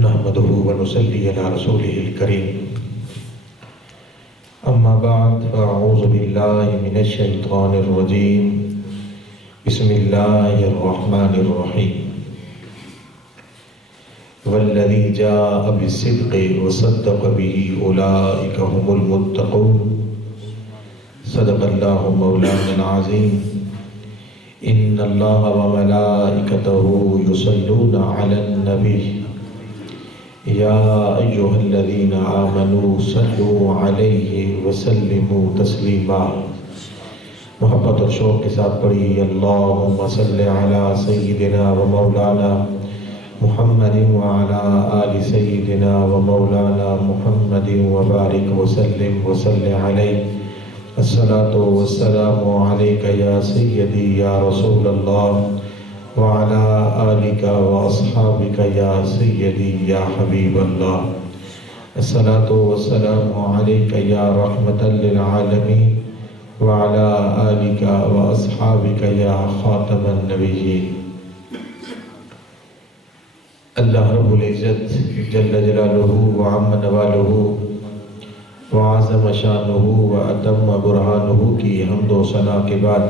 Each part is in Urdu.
نحمده ونصلي على رسوله الكريم أما بعد فأعوذ بالله من الشيطان الرجيم بسم الله الرحمن الرحيم والذي جاء بالصدق وصدق به أولئك هم المتقون صدق الله مولانا العظيم إن الله وملائكته يصلون على النبي يا أيها الذين آمنوا صلوا عليه وسلموا تسلیما۔ محبت اور شوق کے ساتھ پڑھی اللہم صل علی سیدنا و مولانا محمد وعلی آل سیدنا و مولانا محمد وبارک وسلم وصل علیہ۔ الصلاة والسلام علیک یا سیدی یا رسول اللہ وعلى آلك وأصحابك يا سيدي يا حبيب الله۔ الصلاة والسلام عليك يا رحمة للعالمين وعلى آلك وأصحابك يا خاتم النبيين۔ اللہ رب العزت جل جلالہ وعم نوالہ وعظم شانہ واتم برہانہ کی حمد و ثنا کے بعد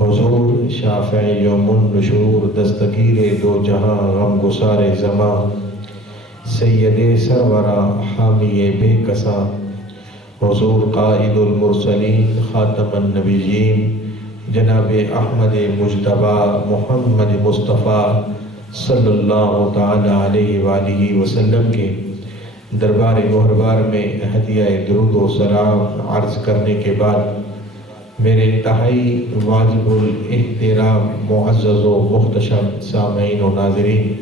حضور شافع یوم النشور دستگیر دو جہاں غم گسار زمان سید سرورہ حامی بے کسا حضور قائد المرسلین خاتم النبیین جناب احمد مجتبی محمد مصطفیٰ صلی اللہ تعالی علیہ وآلہ وسلم کے دربار گوہربار میں ہدیہ درود و سلام عرض کرنے کے بعد میرے انتہائی واجب الاحترام معزز و محتشم سامعین و ناظرین،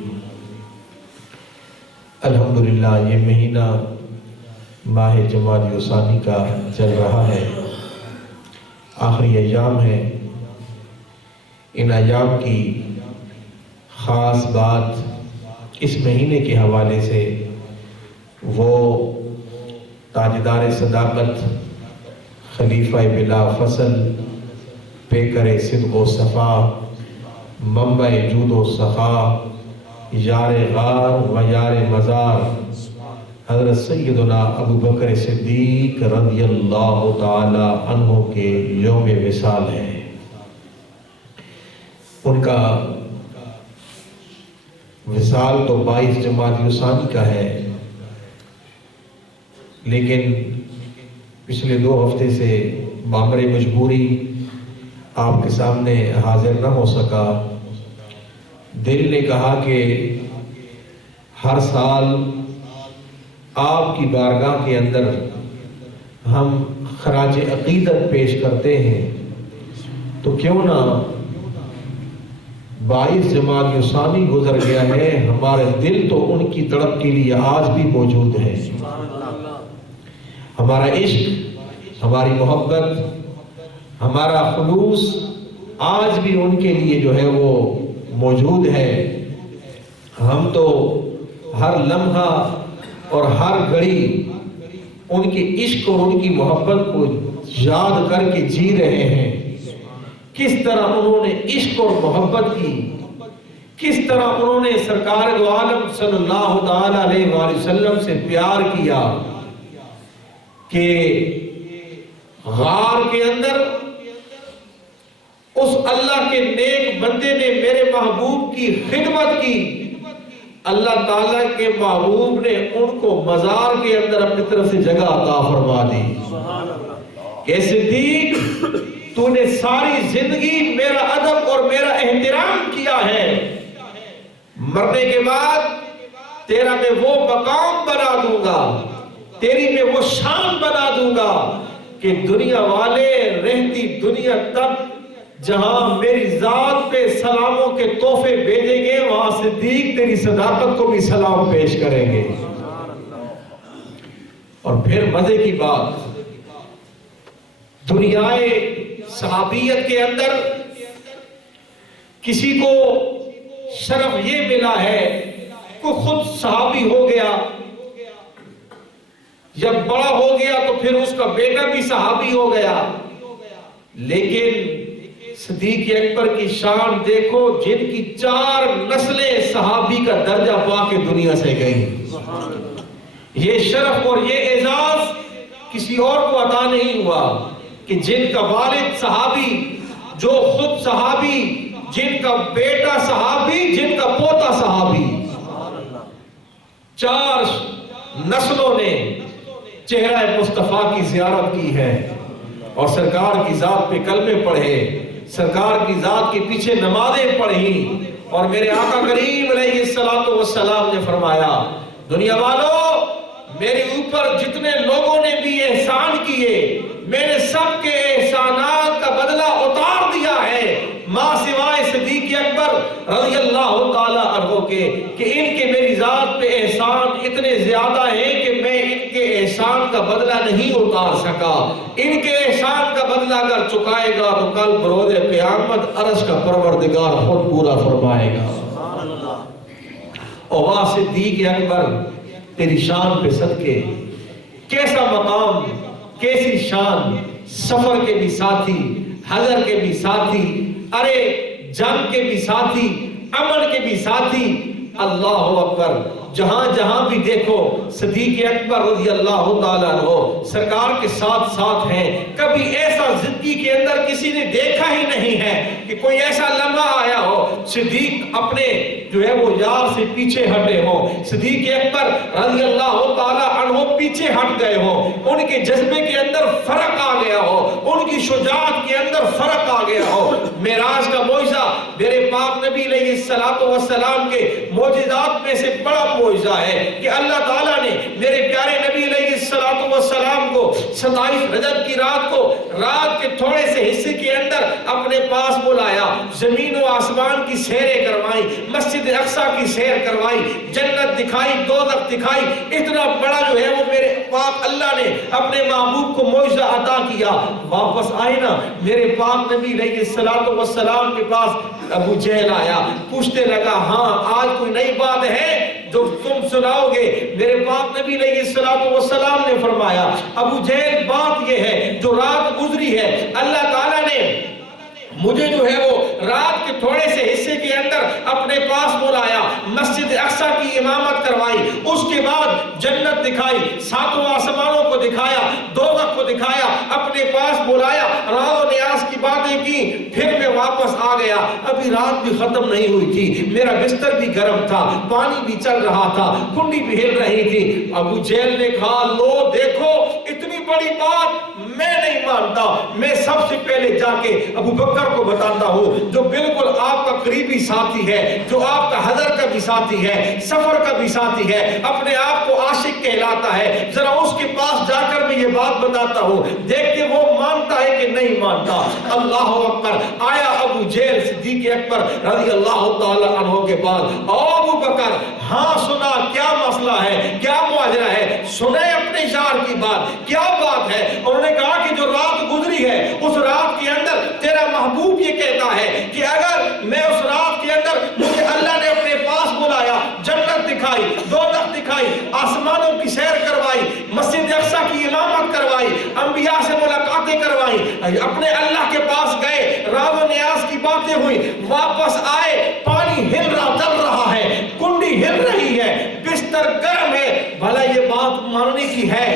الحمدللہ یہ مہینہ ماہ جمادی الثانی کا چل رہا ہے، آخری ایام ہے۔ ان ایام کی خاص بات اس مہینے کے حوالے سے وہ تاجدار صداقت خلیفہ بلا فصل پیکر صدق و صفا منبع جود و سخا یار غار و یار مزار حضرت سیدنا ابو بکر صدیق رضی اللہ تعالی عنہ کے یوم وصال ہے۔ ان کا وصال تو 22 جمادی الثانی کا ہے، لیکن پچھلے 2 ہفتے سے بامر مجبوری آپ کے سامنے حاضر نہ ہو سکا۔ دل نے کہا کہ ہر سال آپ کی بارگاہ کے اندر ہم خراج عقیدت پیش کرتے ہیں، تو کیوں نہ 22 جمادی الثانی گزر گیا ہے، ہمارے دل تو ان کی تڑپ کے لیے آج بھی موجود ہے۔ ہمارا عشق، ہماری محبت، ہمارا خلوص آج بھی ان کے لیے جو ہے وہ موجود ہے۔ ہم تو ہر لمحہ اور ہر گھڑی ان کے عشق اور ان کی محبت کو یاد کر کے جی رہے ہیں۔ کس طرح انہوں نے عشق اور محبت کی، کس طرح انہوں نے سرکار دو عالم صلی اللہ تعالی علیہ وآلہ وسلم سے پیار کیا کہ غار کے اندر اس اللہ کے نیک بندے نے میرے محبوب کی خدمت کی، اللہ تعالیٰ کے محبوب نے ان کو مزار کے اندر اپنی طرف سے جگہ عطا فرما دی کہ صدیق تو نے ساری زندگی میرا ادب اور میرا احترام کیا ہے، مرنے کے بعد تیرا میں وہ مقام بنا دوں گا، تیری میں وہ شان بنا دوں گا کہ دنیا والے رہتی دنیا تک جہاں میری ذات پہ سلاموں کے تحفے بھیجیں گے، وہاں صدیق تیری صداقت کو بھی سلام پیش کریں گے۔ اور پھر مزے کی بات، دنیائے صحابیت کے اندر کسی کو شرف یہ ملا ہے کہ خود صحابی ہو گیا، جب بڑا ہو گیا تو پھر اس کا بیٹا بھی صحابی ہو گیا، لیکن صدیق اکبر کی شان دیکھو، جن کی 4 نسلیں صحابی کا درجہ پا کے دنیا دنیا سے گئی. یہ شرف اور یہ اعزاز کسی اور کو عطا نہیں ہوا کہ جن کا والد صحابی، جو خود صحابی، جن کا بیٹا صحابی، جن کا پوتا صحابی، 4 نسلوں نے چہرہ مصطفیٰ کی زیارت کی ہے اور سرکار کی ذات پہ کلمے پڑھے، سرکار کی ذات کے پیچھے نمازیں پڑھی. اور میرے آقا کریم علیہ السلام نے فرمایا، دنیا والوں، میرے اوپر جتنے لوگوں نے بھی احسان کیے، میں نے سب کے احسانات کا بدلہ اتار دیا ہے، ماں سوائے صدیق اکبر رضی اللہ تعالیٰ عنہ کے، کہ ان کے میری ذات پہ احسان اتنے زیادہ ہیں کہ میں ان کے احسان کا بدلہ نہیں اتار سکا. ان کے احسان کا بدلہ اگر چکائے گا تو کل بروز قیامت عرش کا پروردگار خود پورا فرمائے گا. اور واہ صدیق اکبر، تیری شان پہ صدقے، کیسا مقام، کیسی شان، سفر کے بھی ساتھی، حضر کے بھی ساتھی، ارے جنگ کے بھی ساتھی، امن کے بھی ساتھی. اللہ اکبر، جہاں جہاں بھی دیکھو صدیق اکبر رضی اللہ تعالیٰ عنہ سرکار کے ساتھ ساتھ ہیں. کبھی ایسا زندگی کے اندر کسی نے دیکھا ہی نہیں ہے کہ کوئی ایسا لمحہ آیا ہو صدیق اپنے جو ہے وہ یار سے پیچھے ہٹے ہو، صدیق اکبر رضی اللہ تعالیٰ عنہ پیچھے ہٹ گئے ہو، ان کے جذبے کے اندر فرق آ گیا ہو، ان کی شجاعت کے اندر فرق آ گیا ہو. معراج کا معجزہ میرے پاک نبی علیہ السلام کے معجزات میں سے بڑا معجزہ ہے کہ اللہ تعالیٰ نے میرے پیارے نبی علیہ السلام کو 27 رجب کی رات کو، رات کے تھوڑے سے حصے کے اندر اپنے پاس بلایا، زمین و آسمان کی سیریں کروائی، مسجد اقصی کی سیر کروائی، جنت دکھائی، دوزخ دکھائی. اتنا بڑا جو ہے وہ میرے پاک اللہ نے اپنے محبوب کو معجزہ عطا کیا. واپس آئے نا میرے پاک نبی علیہ السلام کے پاس ابو جہل آیا، پوچھتے لگا، ہاں آج کوئی نئی بات ہے جو تم سناؤ گے؟ میرے پاک نبی علیہ السلام نے فرمایا، ابو جہل بات یہ ہے جو رات گزری ہے، اللہ تعالیٰ نے مجھے جو ہے وہ رات کے تھوڑے سے حصے کے اندر اپنے پاس بلایا، مسجد اقصی کی امامت کروائی، اس کے بعد جنت دکھائی، 7 آسمانوں کو دکھایا، دوزخ کو دکھایا، اپنے پاس بلایا، راز و نیاز کی باتیں کی، پھر میں واپس آ گیا. ابھی رات بھی ختم نہیں ہوئی تھی، میرا بستر بھی گرم تھا، پانی بھی چل رہا تھا، کنڈی بھی ہل رہی تھی. ابو جہل نے کہا، لو دیکھو اتنی بڑی بات میں نہیں مانتا، میں سب سے پہلے جا کے ابو بکر کو بتاتا ہوں جو بالکل آپ کا قریبی ساتھی ہے، جو آپ کا حضر کا بھی ساتھی ہے، سفر کا بھی ساتھی ہے، اپنے آپ کو عاشق کہلاتا ہے، ذرا اس کے پاس جا کر میں یہ بات بتاتا ہوں، دیکھتے وہ مانتا ہے کہ نہیں مانتا. اللہ اکبر. آیا ابو جہل صدیق اکبر رضی اللہ تعالی عنہ کے پاس، ابو بکر ہاں سنا، کیا مسئلہ ہے، کیا ماجرا ہے، سنیں اپنے یار کی بات، کیا بات ہے؟ انہوں نے کہا کہ جو رات گزری ہے اس رات کے اندر تیرا محبوب یہ کہتا ہے کہ اگر میں اس رات کے اندر مجھے اللہ نے اپنے پاس بلایا، جنت دکھائی، دوزخ دکھائی، آسمانوں کی سیر کروائی، مسجد اقصی کی امامت کروائی، انبیاء سے ملاقاتیں کروائی، اپنے اللہ کے پاس گئے، راز و نیاز کی باتیں ہوئی، واپس آئے، پانی ہل رہا چل رہا ہے، کنڈی ہل رہی ہے، بستر گرم ہے، بھلا یہ بات ماننے کی ہے؟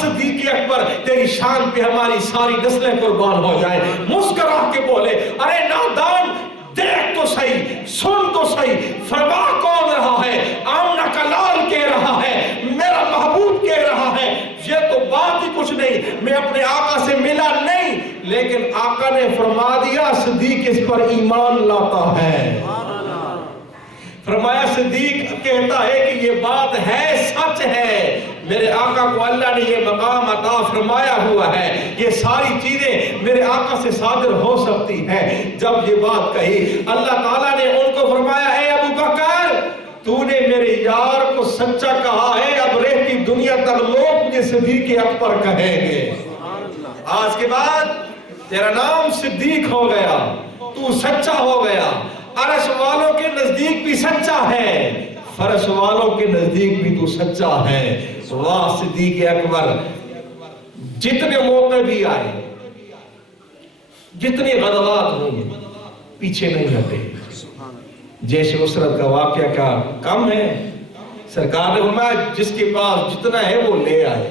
صدیق اکبر تیری شان پہ ہماری ساری نسلیں قربان ہو جائیں. مسکرا کے بولے، ارے نادان دیکھ تو صحیح، سن تو صحیح، فرما کون رہا ہے؟ آمنہ کا لال کہہ رہا ہے، میرا محبوب کہہ رہا ہے. یہ تو بات ہی کچھ نہیں، میں اپنے آقا سے ملا نہیں، لیکن آقا نے فرما دیا صدیق اس پر ایمان لاتا ہے. فرمایا صدیق کہتا ہے کہ یہ بات ہے، سچ ہے. میرے آقا کو اللہ نے یہ مقام عطا فرمایا ہوا ہے، یہ ساری چیزیں میرے آقا سے صادر ہو سکتی ہیں. جب یہ بات کہی اللہ تعالیٰ نے ان کو فرمایا، اے ابو بکر تو نے میرے یار کو سچا کہا ہے، اب رہتی دنیا تک لوگ مجھے صدیق اکبر کہیں گے. آج کے بعد تیرا نام صدیق ہو گیا، تو سچا ہو گیا. عرش والوں کے نزدیک بھی سچا ہے، فرش والوں کے نزدیک بھی تو سچا ہے. واہ صدیق اکبر. جتنے موقع بھی آئے، جتنی غزوات ہوئی، پیچھے نہیں ہٹے. جیش عسرت کا واقعہ کا کم ہے، سرکار نے فرمایا جس کے پاس جتنا ہے وہ لے آئے.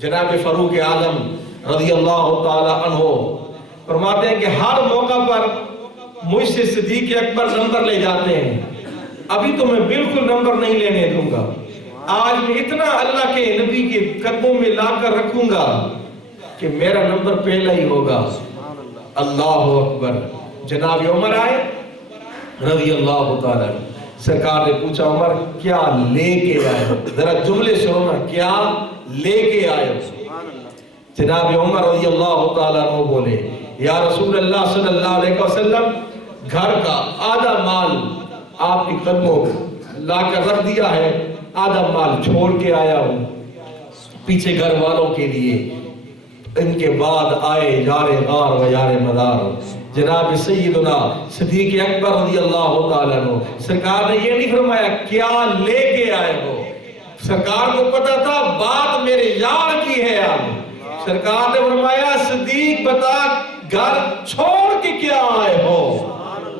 جناب فاروق اعظم رضی اللہ تعالی عنہ فرماتے ہیں کہ ہر موقع پر مجھ سے صدیق اکبر نمبر لے جاتے ہیں. ابھی تو میں بالکل نمبر نہیں لینے دوں گا. آج میں اتنا اللہ کے نبی کے قدموں میں لا کر رکھوں گا کہ میرا نمبر پہلا ہی ہوگا. اللہ اکبر. جناب عمر آئے رضی اللہ تعالی. سرکار نے پوچھا عمر کیا لے کے آئے ہو؟ ذرا جملے سنو نا, کیا لے کے آئے ہو؟ جناب عمر رضی اللہ تعالی عنہ بولے یا رسول اللہ صلی اللہ علیہ وسلم گھر کا آدھا مال آپ کی قدموں لا کر رکھ دیا ہے, آدھا مال چھوڑ کے آیا ہوں پیچھے گھر والوں کے لیے. ان کے بعد آئے یار غار و یار مدار جناب سیدنا صدیق اکبر رضی اللہ تعالیٰ عنہ. سرکار نے یہ نہیں فرمایا کیا لے کے آئے ہو. سرکار کو پتا تھا بات میرے یار کی ہے. آپ سرکار نے فرمایا صدیق بتا گھر چھوڑ کے کیا آئے ہو,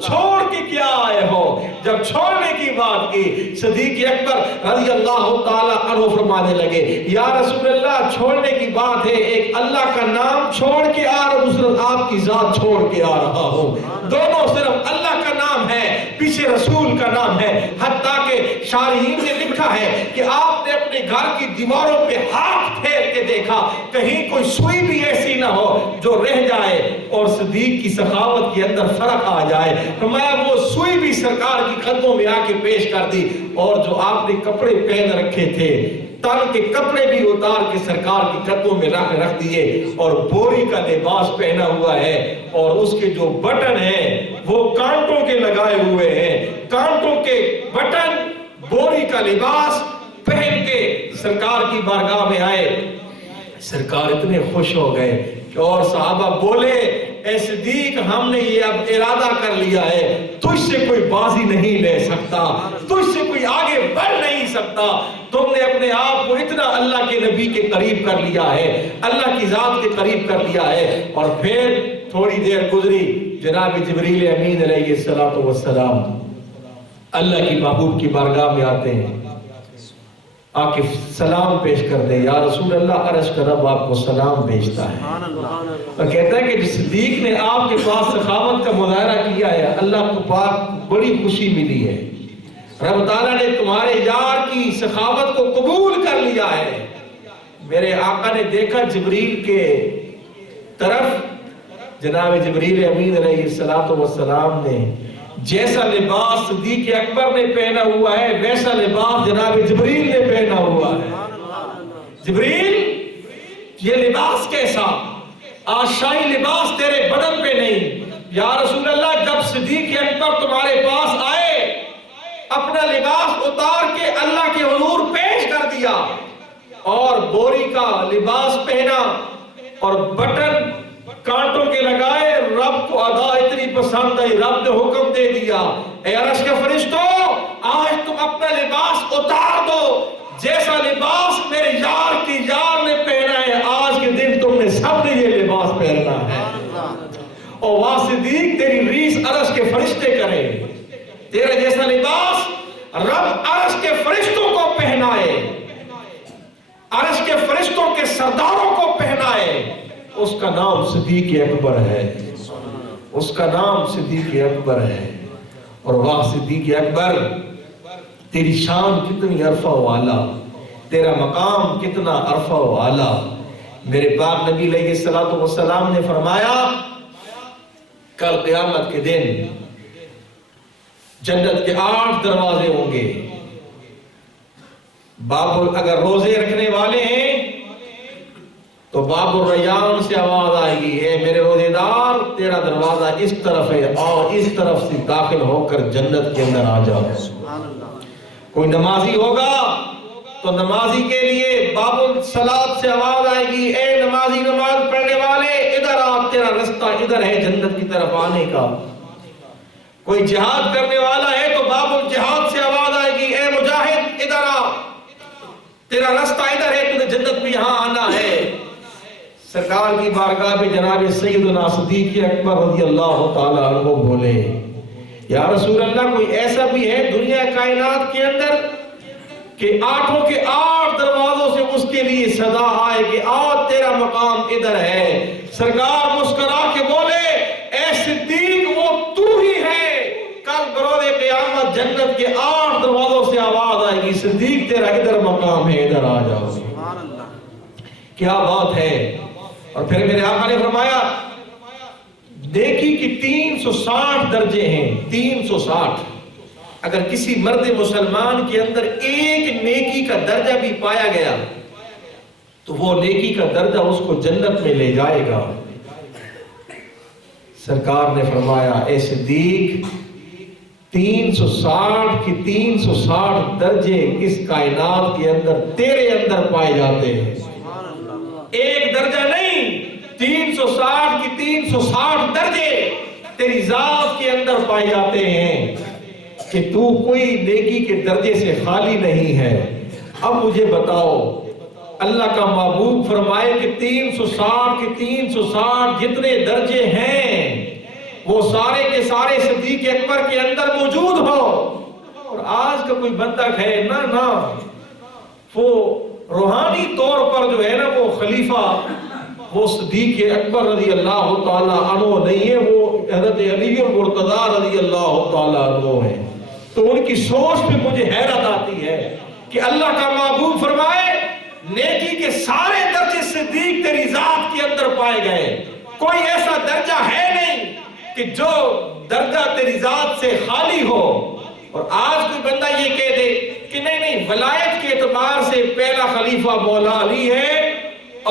چھوڑ کے کیا آئے ہو. جب چھوڑنے کی بات کی صدیق اکبر رضی اللہ تعالیٰ عنہ فرمانے لگے یا رسول اللہ چھوڑنے کی بات ہے, ایک اللہ کا نام چھوڑ کے آ رہا ہوں, دوسرا آپ کی ذات چھوڑ کے آ رہا ہوں. دونوں صرف اللہ کا نام ہے, پیچھے رسول کا نام ہے. حتیٰ کہ شارحین نے لکھا ہے کہ آپ نے اپنے گھر کی دیواروں پہ ہاتھ پھیر کے دیکھا کہیں کوئی سوئی بھی ایسی نہ ہو جو رہ جائے اور صدیق کی سخاوت کے اندر فرق آ جائے. فرمایا وہ سوئی بھی سرکار کی قدموں میں آ کے پیش کر دی, اور جو آپ نے کپڑے پہن رکھے تھے تن کے کپڑے بھی اتار کے سرکار کی قدموں میں رکھ دیے, اور بوری کا لباس پہنا ہوا ہے اور اس کے جو بٹن ہیں وہ کانٹوں کے لگائے ہوئے ہیں. کانٹوں کے بٹن بوری کا لباس پہن کے سرکار کی بارگاہ میں آئے. سرکار اتنے خوش ہو گئے کہ اور صحابہ بولے اے صدیق ہم نے یہ اب ارادہ کر لیا ہے تجھ سے کوئی بازی نہیں لے سکتا, تجھ سے کوئی آگے بڑھ نہیں سکتا. تم نے اپنے آپ کو اتنا اللہ کے نبی کے قریب کر لیا ہے, اللہ کی ذات کے قریب کر لیا ہے. اور پھر تھوڑی دیر گزری جناب جبریل امین علیہ السلام اللہ کی محبوب کی بارگاہ میں آتے ہیں, آ کے سلام پیش کر دے یا رسول اللہ عرش کا رب آپ کو سلام بھیجتا ہے. اور کہتا ہے کہ جس صدیق نے آپ کے پاس سخاوت کا مظاہرہ کیا ہے اللہ کو پاک بڑی خوشی ملی ہے. رب تعالیٰ نے تمہارے یار کی سخاوت کو قبول کر لیا ہے. میرے آقا نے دیکھا جبریل کے طرف جناب جبریل امین علیہ السلام نے جیسا لباس صدیق اکبر نے پہنا ہوا ہے ویسا لباس جناب جبریل نے پہنا ہوا ہے. جبریل یہ لباس کیسا, آج شاہی لباس تیرے بدن پہ نہیں. یا رسول اللہ جب صدیق اکبر تمہارے پاس آئے اپنا لباس اتار کے اللہ کے حضور پیش کر دیا اور بوری کا لباس پہنا اور بٹن کانٹوں کے لگائے. رب کو ادا اتنی پسند آئی, رب نے حکم دے دیا اے عرش کے فرشتوں آج تم اپنا لباس اتار دو, جیسا لباس میرے یار کی یار نے پہنا ہے آج کے دن تم نے سب نے یہ لباس پہننا ہے. اور واہ صدیق تیری ریس عرش کے فرشتے کرے, تیرا جیسا لباس رب عرش کے فرشتوں کو پہنائے, عرش کے فرشتوں کے سرداروں کو پہنائے. اس کا نام صدیق اکبر ہے, اس کا نام صدیق اکبر ہے. اور واہ صدیق اکبر تیری شان کتنی عرفہ و اعلیٰ, تیرا مقام کتنا عرفہ و اعلیٰ. میرے پاک نبی علیہ السلام نے فرمایا کل قیامت کے دن جنت کے 8 دروازے ہوں گے. باب اگر روزے رکھنے والے ہیں تو باب الریان سے آواز آئے گی اے میرے روزے دار تیرا دروازہ اس طرف ہے اور اس طرف سے داخل ہو کر جنت کے اندر آ جاؤ. کوئی نمازی ہوگا تو نمازی کے لیے باب الصلاۃ سے آواز آئے گی اے نمازی نماز پڑھنے والے ادھر آ, تیرا رستہ ادھر ہے جنت کی طرف آنے کا. کوئی جہاد کرنے والا ہے تو باب الجہاد سے آواز آئے گی اے مجاہد ادھر آ, تیرا رستہ ادھر ہے, تجھے جنت میں یہاں آنا ہے. سرکار کی بارگاہ میں جناب سیدنا صدیق اکبر رضی اللہ تعالی عنہ بولے یا رسول اللہ کوئی ایسا بھی ہے دنیا کائنات کے اندر کہ 8 کے 8 دروازوں سے اس کے لیے صدا آئے کہ آج تیرا مقام ادھر ہے۔ سرکار مسکرا کے بولے اے صدیق وہ تو ہی ہے، کل بروز قیامت جنت کے 8 دروازوں سے آواز آئے گی صدیق تیرا ادھر مقام ہے، ادھر آ جاؤ۔ کیا بات ہے۔ اور پھر میرے آقا نے فرمایا نیکی کی 360 درجے ہیں، 360۔ اگر کسی مرد مسلمان کے اندر ایک نیکی کا درجہ بھی پایا گیا تو وہ نیکی کا درجہ اس کو جنت میں لے جائے گا۔ سرکار نے فرمایا اے صدیق 360 کی 360 درجے اس کائنات کے اندر تیرے اندر پائے جاتے ہیں، ایک درجہ نہیں، 360 کی 360 درجے تیری ذات کے اندر پائے جاتے ہیں کہ تو کوئی نیکی کے درجے سے خالی نہیں ہے۔ اب مجھے بتاؤ اللہ کا محبوب فرمائے کہ 360 کی 360 جتنے درجے ہیں وہ سارے کے سارے صدیق اکبر کے اندر موجود ہو، اور آج کا کوئی بندہ کہے نہ وہ روحانی طور پر جو ہے نا وہ خلیفہ وہ صدیق اکبر رضی اللہ تعالیٰ عنہ نہیں ہے، وہ حضرت علی مرتضیٰ رضی اللہ تعالیٰ عنہ ہے۔ تو ان کی سوچ پہ مجھے حیرت آتی ہے کہ اللہ کا محبوب فرمائے نیکی کے سارے درجے صدیق تیری ذات کے اندر پائے گئے، کوئی ایسا درجہ ہے نہیں کہ جو درجہ تیری ذات سے خالی ہو۔ اور آج کوئی بندہ یہ کہہ دے کہ نہیں ولایت کے اعتبار سے پہلا خلیفہ مولا علی ہے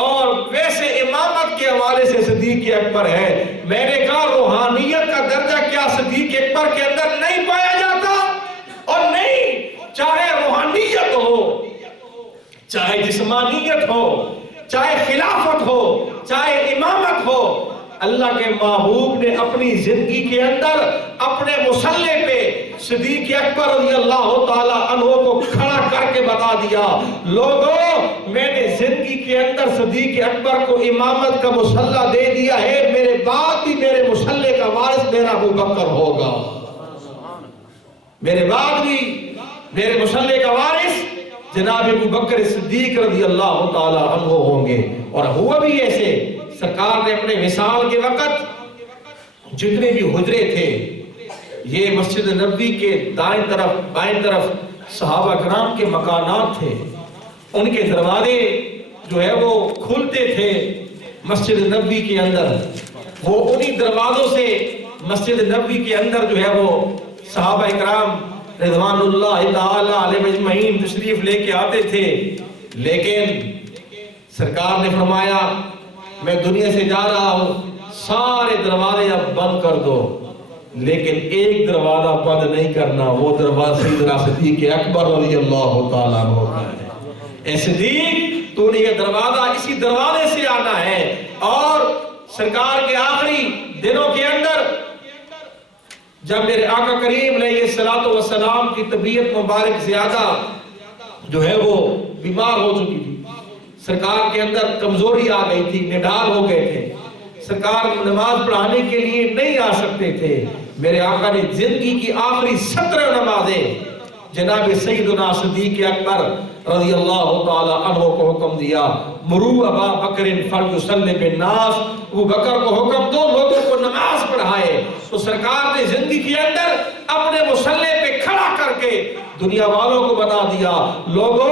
اور ویسے امامت کے حوالے سے صدیق اکبر ہے، میں نے کہا روحانیت کا درجہ کیا صدیق اکبر کے اندر نہیں پایا جاتا؟ اور نہیں، چاہے روحانیت ہو، چاہے جسمانیت ہو، چاہے خلافت ہو، چاہے امامت ہو، اللہ کے محبوب نے اپنی زندگی کے اندر اپنے مصلح پہ صدیق اکبر رضی اللہ تعالیٰ عنہ کو کھڑا کر کے بتا دیا لوگوں میں نے زندگی کے اندر صدیق اکبر کو امامت کا مصلح دے دیا ہے، میرے بعد بھی میرے مصلح کا وارث میرا ابو بکر ہوگا، میرے بعد بھی میرے مصلح کا وارث جناب ابو بکر صدیق رضی اللہ تعالیٰ عنہ ہوں گے۔ اور ہوا بھی ایسے، سرکار نے اپنے وصال کے وقت جتنے بھی حجرے تھے، یہ مسجد نبوی کے دائیں طرف بائیں طرف صحابہ کرام کے مکانات تھے، ان کے دروازے جو ہے وہ کھلتے تھے مسجد نبوی کے اندر، وہ انہی دروازوں سے مسجد نبوی کے اندر جو ہے وہ صحابہ کرام رضوان اللہ تعالی علیہ اجمعین تشریف لے کے آتے تھے۔ لیکن سرکار نے فرمایا میں دنیا سے جا رہا ہوں، سارے دروازے اب بند کر دو، لیکن ایک دروازہ بند نہیں کرنا، وہ دروازہ سیدنا صدیق اکبر رضی اللہ تعالیٰ عنہ کا ہے۔ اے صدیق تو نے یہ دروازہ اسی دروازے سے آنا ہے۔ اور سرکار کے آخری دنوں کے اندر جب میرے آقا کریم علیہ الصلوۃ والسلام کی طبیعت مبارک زیادہ جو ہے وہ بیمار ہو چکی تھی، سرکار کے اندر کمزوری آ گئی تھی، نڈال ہو گئے تھے، سرکار نماز پڑھانے کے لیے نہیں آ سکتے تھے، میرے آقا نے زندگی کی آخری 17 نمازیں جناب سیدنا صدیق اکبر رضی اللہ تعالی عنہ کو حکم دیا، مرو ابا بکر فلیصلی بالناس، ابو بکر کو حکم دو لوگوں کو نماز پڑھائے۔ تو سرکار نے زندگی کے اندر اپنے مصلح پہ کھڑا کر کے دنیا والوں کو بتا دیا لوگوں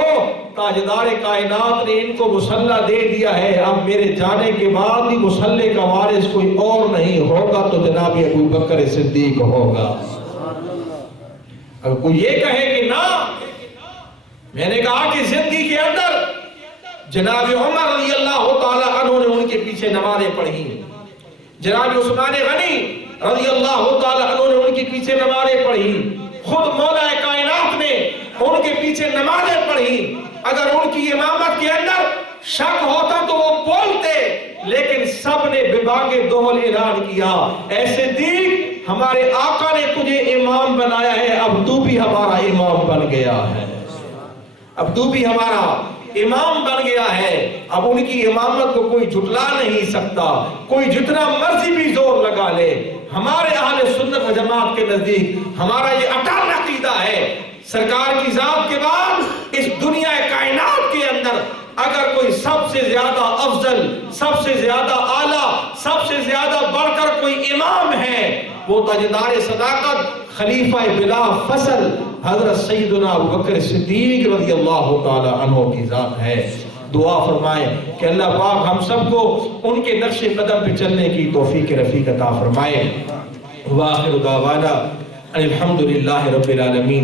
تاجدار کائنات نے ان کو مصلح دے دیا ہے، اب میرے جانے کے بعد بھی مصلح کا وارث کوئی اور نہیں ہوگا تو جناب ابو بکر صدیق ہوگا۔ اگر کوئی یہ کہے کہ نہ، میں نے کہا کہ زندگی کے اندر جناب عمر رضی اللہ تعالی عنہ نے ان کے پیچھے نمازیں پڑھی، جناب عثمان غنی رضی اللہ تعالی عنہ نے ان کے پیچھے نمازیں پڑھی، خود مولا کائنات نے ان کے پیچھے نمازیں پڑھی۔ اگر ان کی امامت کے اندر شک ہوتا تو وہ بولتے، لیکن سب نے بباغ دوہل اعلان کیا اے صدیق ہمارے آقا نے تجھے امام بنایا ہے، اب تو بھی ہمارا امام بن گیا ہے، اب تو بھی ہمارا امام بن گیا ہے۔ اب ان کی امامت کو کوئی جھٹلا نہیں سکتا، کوئی جتنا مرضی بھی زور لگا لے۔ ہمارے اہل سنت و جماعت کے نزدیک ہمارا یہ اٹل عقیدہ ہے، سرکار کی ذات کے بعد اس سب سے زیادہ اعلیٰ، سب سے زیادہ بڑھ کر کوئی امام ہے، وہ تاجدار صداقت خلیفہ بلا فصل حضرت سیدنا ابوبکر صدیق رضی اللہ تعالی عنہ کی ذات ہے۔ دعا فرمائیں کہ اللہ پاک ہم سب کو ان کے نقش قدم پہ چلنے کی توفیق رفیق عطا فرمائے۔ وآخر دعوانا الحمدللہ رب العالمین۔